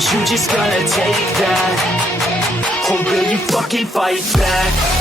Aren't you just gonna take that? Or will you fucking fight back?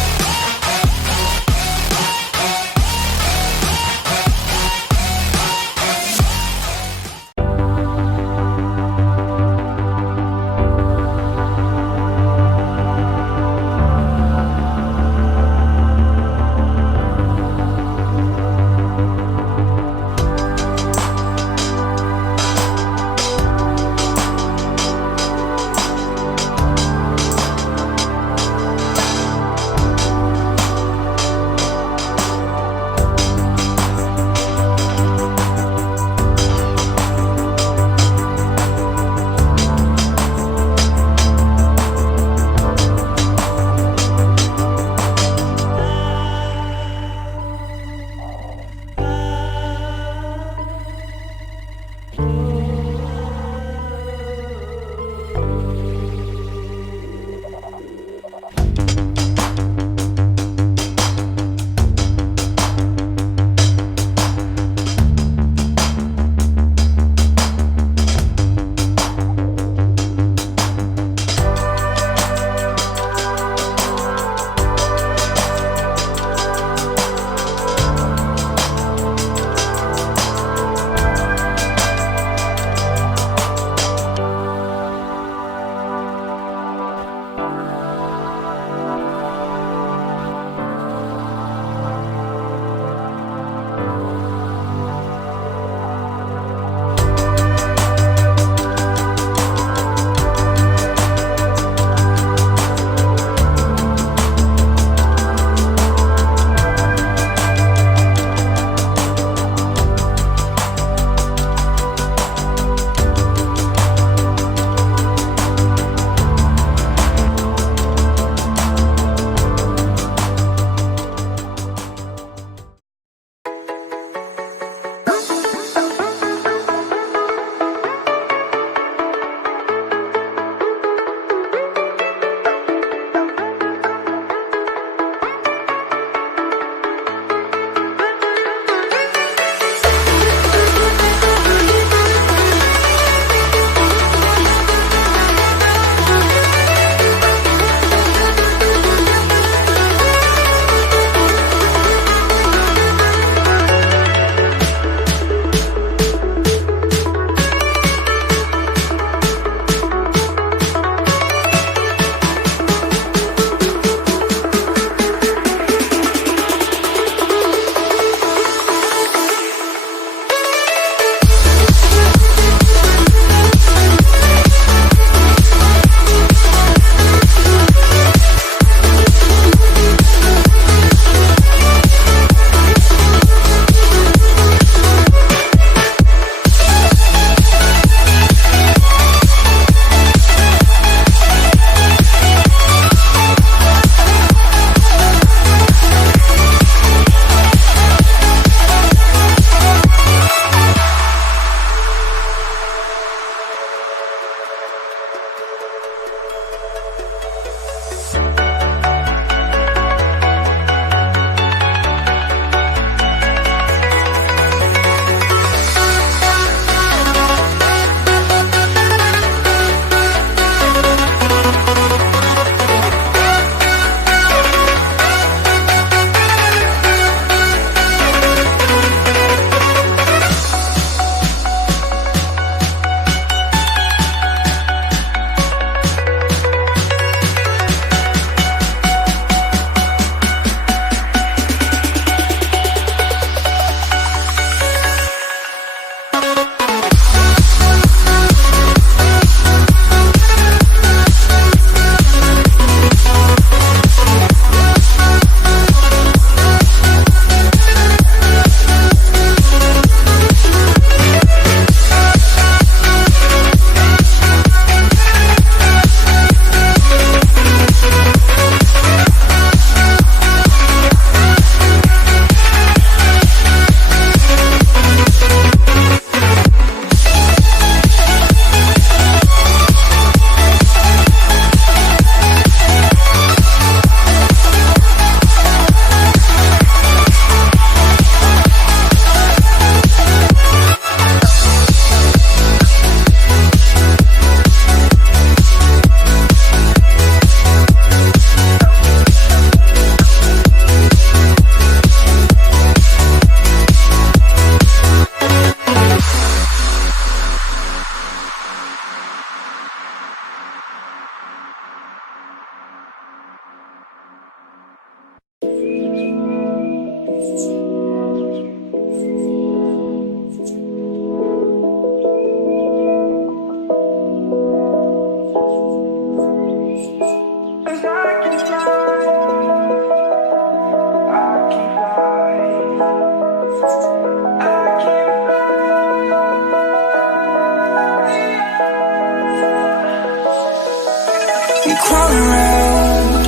crawling around,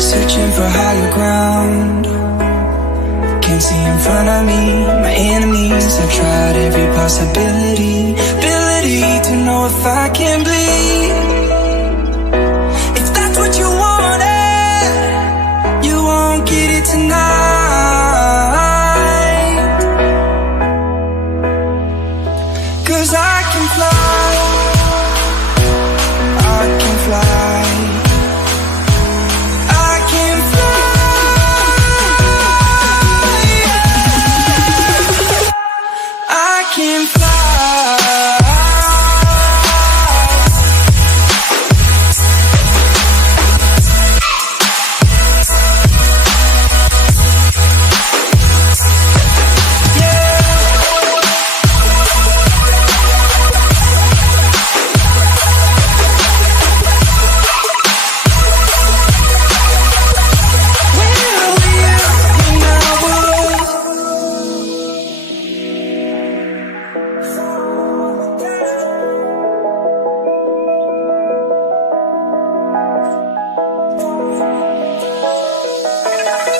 searching for higher ground. Can't see in front of me, my enemies. I've tried every possibility, ability to know if I can bleed. If that's what you wanted, you won't get it tonight. 'Cause I can fly, I can fly, I can fly, I can fly.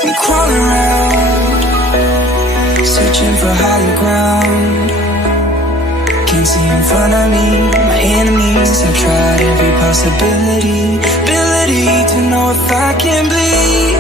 I'm crawling around, searching for higher ground. Can't see in front of me, my enemies. I've tried every possibility, ability to know if I can bleed.